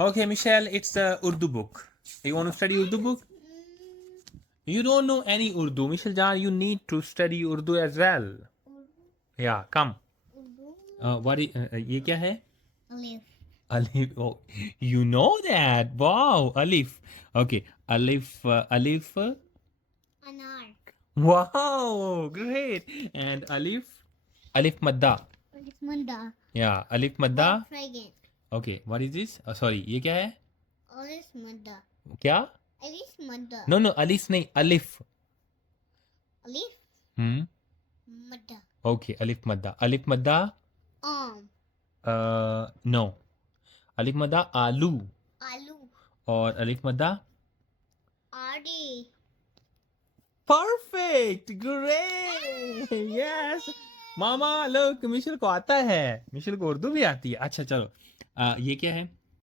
Okay, Michelle, it's the Urdu book. You want to study Urdu book? You don't know any Urdu. Michelle Jan, you need to study Urdu as well. Yeah, come. ये क्या है? Alif. Alif. Oh, you know that. Wow, Alif. Okay, Alif. Alif. Anar. Wow, great. And Alif. Alif Madda. Alif Manda. Yeah, Alif Madda. Fragrant. Okay, what is this? Sorry, ये क्या है? Alif Manda. क्या? Alif Manda. No, no, Alif नहीं, Alif. Alif Hmm. Mada. Okay, Alif Madda. Alif Madda. No. Alif Madda आलू. Alu. और अलिफ मद्दा. Adi. Perfect! Great! Yes! मामा लोग मिशेल को आता है, मिशेल को उर्दू भी आती है. अच्छा चलो, ये क्या है?